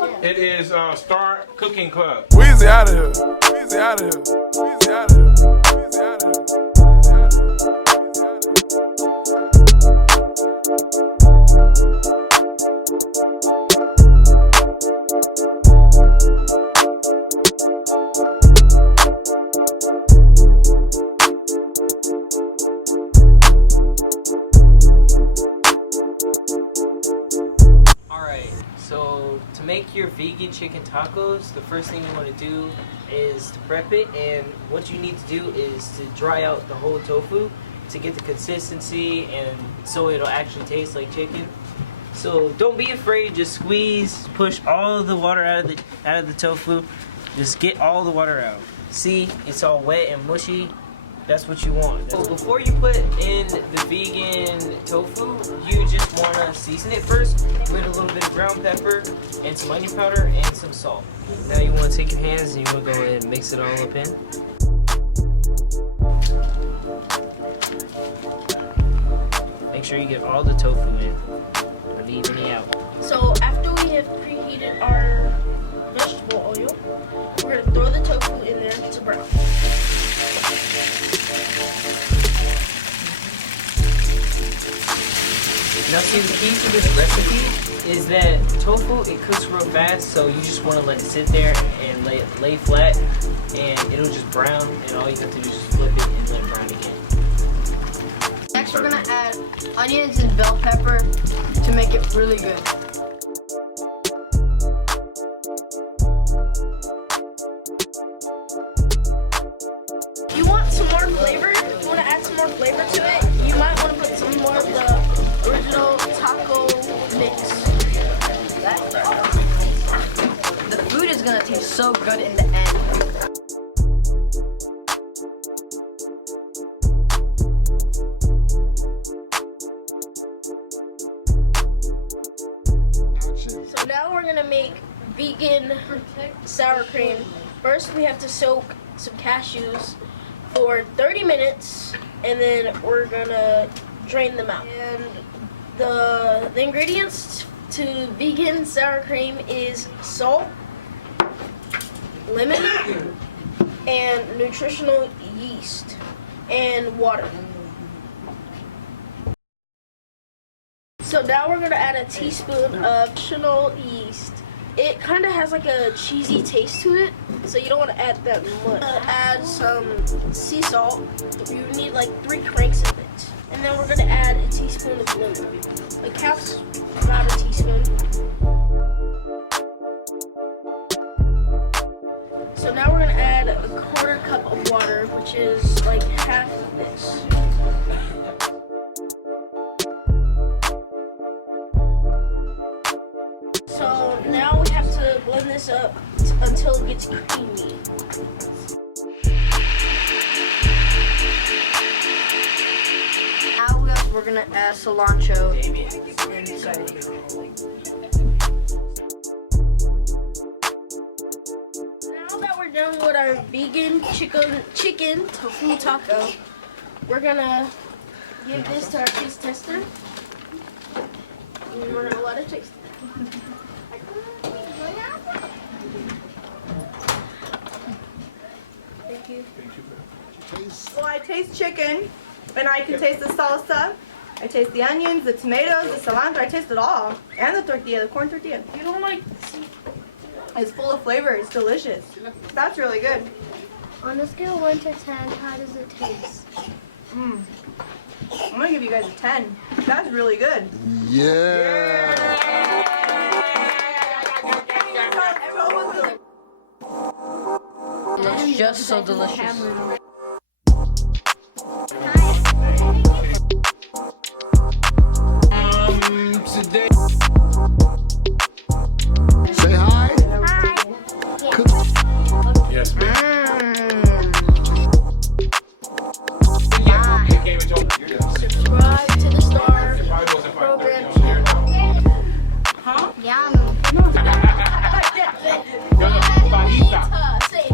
It is STAAR Cooking Club. Weezy out of here. Weezy out of here. Weezy out of here. Weezy out of here. Alright, so to make your vegan chicken tacos, the first thing you want to do is to prep it, and what you need to do is to dry out the whole tofu to get the consistency and so it'll actually taste like chicken. So don't be afraid, just squeeze, push all the water out of the tofu. Just get all the water out. See, it's all wet and mushy. That's what you want. So before you put in the vegan tofu, you just want to season it first with a little bit of ground pepper and some onion powder and some salt. Now you want to take your hands and you want to go ahead and mix it all up in. Make sure you get all the tofu in. Don't leave any out. So after we have preheated our vegetable oil, we're going to throw the tofu in there to brown. Now see, the key to this recipe is that tofu, it cooks real fast, so you just want to let it sit there and lay flat, and it'll just brown, and all you have to do is just flip it and let it brown again. Next we're going to add onions and bell pepper to make it really good. If you want some more flavor, if you want to add some more flavor to it, you might want to put some more of the original taco mix. The food is going to taste so good in the end. So now we're going to make vegan sour cream. First we have to soak some cashews for 30 minutes and then we're gonna drain them out. And the ingredients to vegan sour cream is salt, lemon, and nutritional yeast and water. So now we're gonna add a teaspoon of nutritional yeast. It kind of has like a cheesy taste to it, so you don't want to add that much. Add some sea salt. You need like 3 cranks of it. And then we're going to add a teaspoon of lemon. Like half, about a teaspoon. So now we're going to add a 1/4 cup of water, which is like half of this. So now we have to blend this up until it gets creamy. Now we're gonna add cilantro inside. Now that we're done with our vegan chicken tofu taco, we're gonna give this to our taste tester. And we're gonna let it taste it. Thank you. Well, I taste chicken, and I can taste the salsa. I taste the onions, the tomatoes, the cilantro. I taste it all. And the tortilla, the corn tortilla. You don't like It's full of flavor. It's delicious. That's really good. On a scale of 1 to 10, how does it taste? I'm going to give you guys a 10. That's really good. It's just so delicious. Today. Say hi. Yes, ma'am. subscribe to the STAAR program channel. Huh? Yum. Fajitas. Say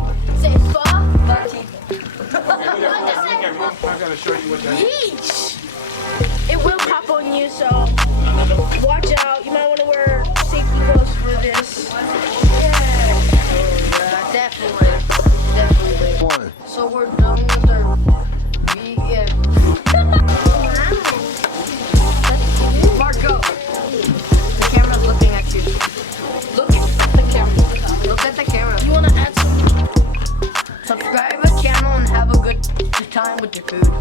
I gotta show you what that is. yeesh. It will pop on you, so watch out. You might want to wear safety gloves for this.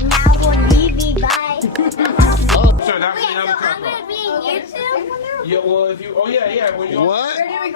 Now we'll leave me. Bye. So that's the other I'm taco. gonna be in YouTube. Yeah, well, if you, oh yeah, yeah. When you What?